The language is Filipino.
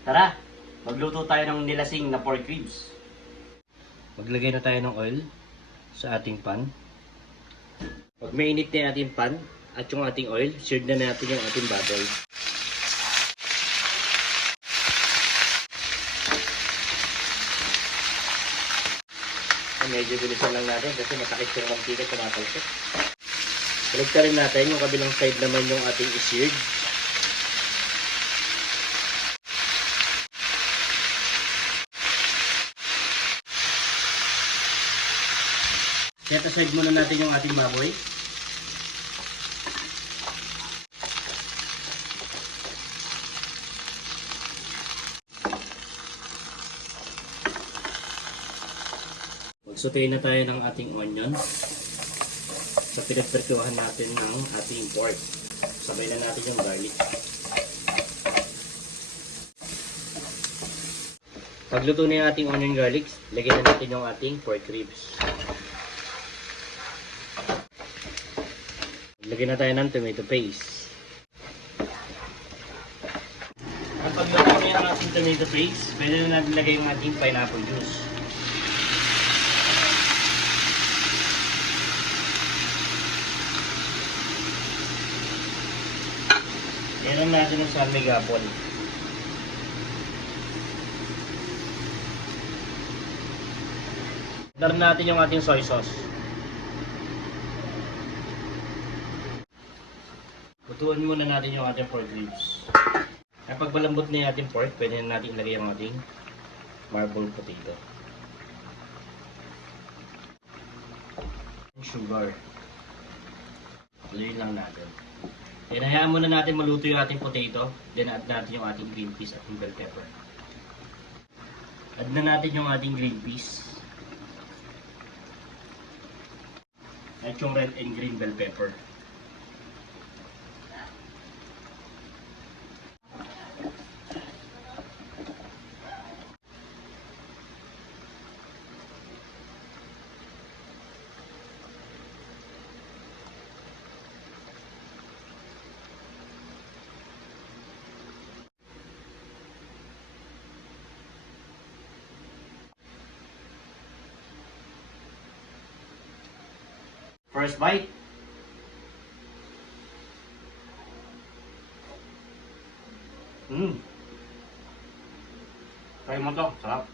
Tara, magluto tayo ng nilasing na pork ribs. Maglagay na tayo ng oil sa ating pan. Pag mainit na yung ating pan at yung ating oil, seared na natin yung ating baboy. Medyo bilisan lang natin kasi masakit yung mantika tumatalsik. Baligtarin natin yung kabilang side naman yung ating i-seared. Set aside muna natin yung ating baboy. Magsutein na tayo ng ating onion sa pinagpertuhan natin ng ating pork. Sabay na natin yung garlic. Pagluto na yung ating onion garlic, lagyan na natin yung ating pork ribs. Lagyan na tayo ng tomato paste. At pagluto na yung ating tomato paste, pwede na natin lagay yung ating pineapple juice. Meron natin ng salmig apple. Dar natin yung ating soy sauce. Lutuan muna natin yung ating pork ribs. Kapag malambot na yung ating pork, pwede na natin ilagay yung ating marble potato. Sugar. Luyin lang natin. Then, hayaan muna natin maluto yung ating potato. Then, add natin yung ating green peas at yung bell pepper. Add na natin yung ating green peas. At yung red and green bell pepper. First bite. Try mo to, sarap.